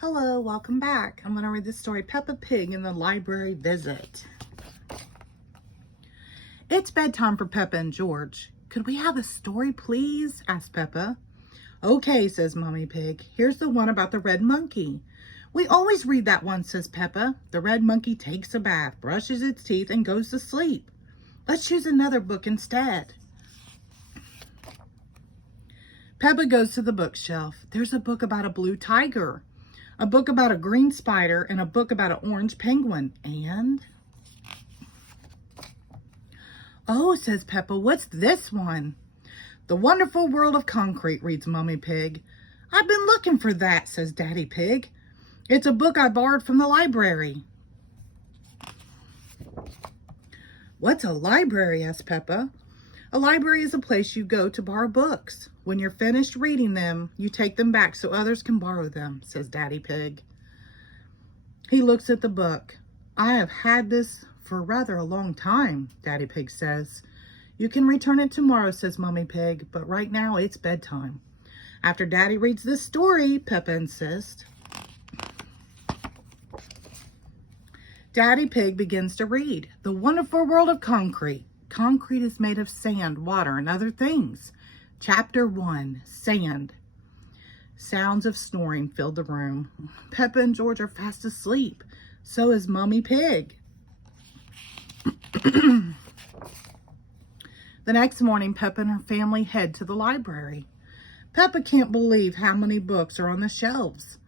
Hello, welcome back. I'm going to read the story Peppa Pig and the Library Visit. It's bedtime for Peppa and George. Could we have a story, please? Asked Peppa. Okay, says Mommy Pig. Here's the one about the red monkey. We always read that one, says Peppa. The red monkey takes a bath, brushes its teeth, and goes to sleep. Let's choose another book instead. Peppa goes to the bookshelf. There's a book about a blue tiger, a book about a green spider, and a book about an orange penguin. And... oh, says Peppa, what's this one? The Wonderful World of Concrete, reads Mommy Pig. I've been looking for that, says Daddy Pig. It's a book I borrowed from the library. What's a library? Asked Peppa. A library is a place you go to borrow books. When you're finished reading them, you take them back so others can borrow them, says Daddy Pig. He looks at the book. I have had this for rather a long time, Daddy Pig says. You can return it tomorrow, says Mommy Pig, but right now it's bedtime. After Daddy reads this story, Peppa insists. Daddy Pig begins to read The Wonderful World of Concrete. Concrete is made of sand, water, and other things. Chapter 1, Sand. Sounds of snoring filled the room. Peppa and George are fast asleep. So is Mommy Pig. The next morning, Peppa and her family head to the library. Peppa can't believe how many books are on the shelves.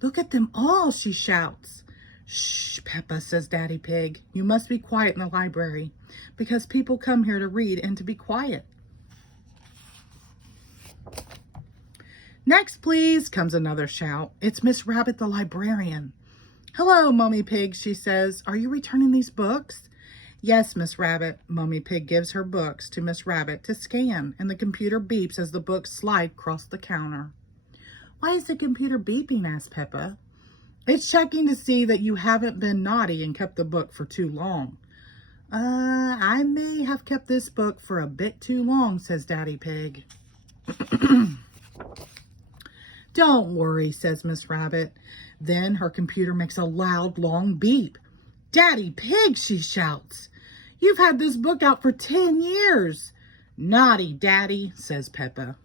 Look at them all, she shouts. Shh, Peppa, says Daddy Pig. You must be quiet in the library because people come here to read and to be quiet. Next, please, comes another shout. It's Miss Rabbit the librarian. Hello, Mommy Pig, she says. Are you returning these books? Yes, Miss Rabbit. Mommy Pig gives her books to Miss Rabbit to scan, and the computer beeps as the books slide across the counter. Why is the computer beeping? Asked Peppa. It's checking to see that you haven't been naughty and kept the book for too long. I may have kept this book for a bit too long, says Daddy Pig. Don't worry, says Miss Rabbit. Then her computer makes a loud, long beep. Daddy Pig, she shouts. You've had this book out for 10 years. Naughty, Daddy, says Peppa.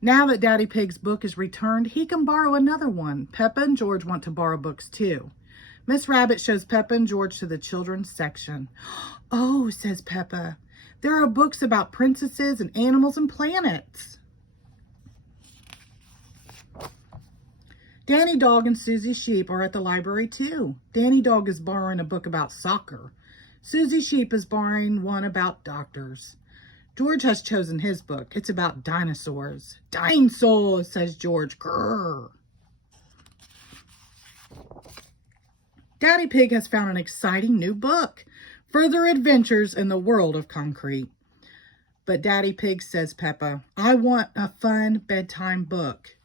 Now that Daddy Pig's book is returned, he can borrow another one. Peppa and George want to borrow books too. Miss Rabbit shows Peppa and George to the children's section. Oh, says Peppa, there are books about princesses and animals and planets. Danny Dog and Susie Sheep are at the library too. Danny Dog is borrowing a book about soccer. Susie Sheep is borrowing one about doctors. George has chosen his book. It's about dinosaurs. Dinosaurs, says George. Grrr. Daddy Pig has found an exciting new book. Further Adventures in the World of Concrete. But Daddy Pig, says Peppa, I want a fun bedtime book.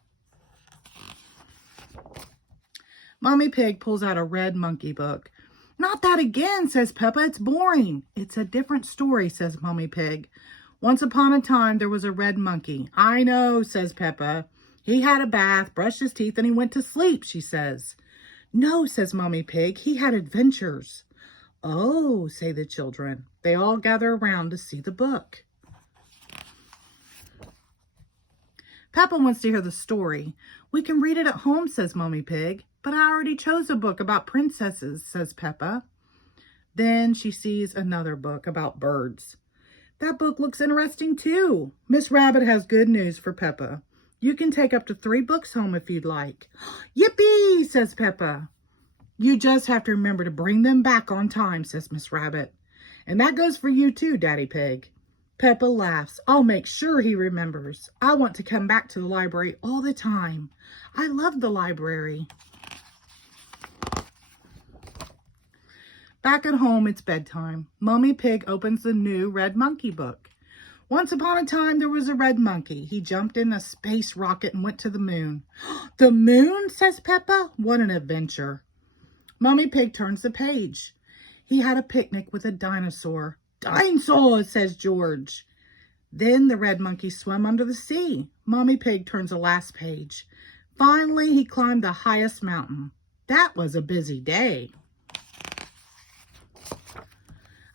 Mommy Pig pulls out a red monkey book. Not that again, says Peppa. It's boring. It's a different story, says Mommy Pig. Once upon a time, there was a red monkey. I know, says Peppa. He had a bath, brushed his teeth, and he went to sleep, she says. No, says Mommy Pig. He had adventures. Oh, say the children. They all gather around to see the book. Peppa wants to hear the story. We can read it at home, says Mommy Pig. But I already chose a book about princesses, says Peppa. Then she sees another book about birds. That book looks interesting too. Miss Rabbit has good news for Peppa. You can take up to 3 books home if you'd like. Yippee, says Peppa. You just have to remember to bring them back on time, says Miss Rabbit. And that goes for you too, Daddy Pig. Peppa laughs. I'll make sure he remembers. I want to come back to the library all the time. I love the library. Back at home, it's bedtime. Mommy Pig opens the new Red Monkey book. Once upon a time, there was a red monkey. He jumped in a space rocket and went to the moon. The moon, says Peppa. What an adventure. Mommy Pig turns the page. He had a picnic with a dinosaur. Dinosaur, says George. Then the red monkey swam under the sea. Mommy Pig turns the last page. Finally, he climbed the highest mountain. That was a busy day.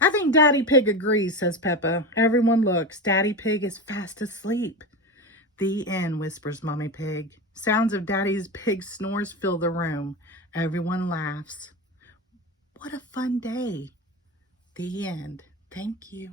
I think Daddy Pig agrees, says Peppa. Everyone looks. Daddy Pig is fast asleep. The end, whispers Mommy Pig. Sounds of Daddy Pig's snores fill the room. Everyone laughs. What a fun day. The end. Thank you.